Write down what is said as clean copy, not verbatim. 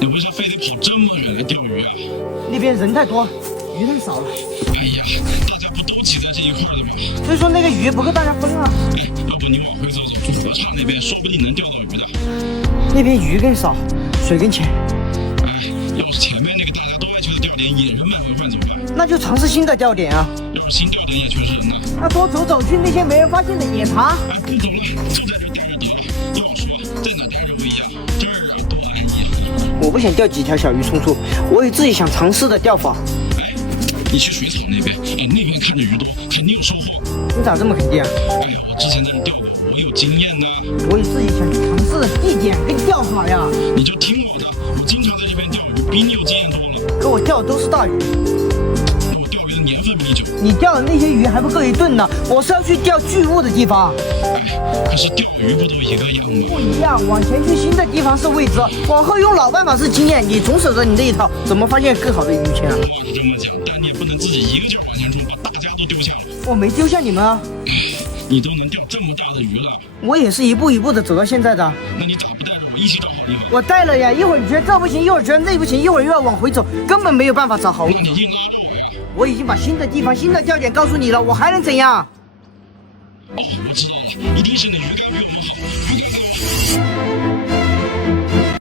你为啥非得跑这么远来钓鱼啊？那边人太多，鱼太少了。哎呀，大家不都挤在这一块的吗？所以说那个鱼不够大家分啊。哎，要不你往回走走，去河岔那边，说不定能钓到鱼的。那边鱼更少，水更浅。哎，要是前面那个大家都爱去的钓点也人满为患怎么办？那就尝试新的钓点啊。要是新钓点也缺人呢？那多走走去那些没人发现的野塘。哎，不走了，就在这待着得了。要说在哪待着不一样，这儿啊多安逸啊！我不想钓几条小鱼充数，我有自己想尝试的钓法。哎，你去水草那边，哎，那边看着鱼多，肯定有收获。你咋这么肯定啊？哎呀，我之前在这钓过，我有经验呢。我有自己想去尝试的地点跟钓法呀。你就听我的，我经常在这边钓鱼，比你有经验多了。可我钓的都是大鱼，那我钓鱼的年份比你久。你钓的那些鱼还不够一顿呢。我是要去钓巨物的地方。哎，可是钓鱼不都一个样吗？不一样，往前去新的地方是未知，往后用老办法是经验。你总守着你这一套，怎么发现更好的鱼群啊？话是这么讲，但你也不能自己一个劲儿往前冲，把大家都丢下了。我没丢下你们啊，你都能钓这么大的鱼了，我也是一步一步的走到现在的。那你咋不带着我一起找好地方？我带了呀，一会儿觉得这不行，一会儿觉得那不行，一会儿又要往回走，根本没有办法找好路那。你硬拉着我呀！我已经把新的地方、新的钓点告诉你了，我还能怎样？哦，我知道了，一定是你鱼竿比我们好，鱼竿在我。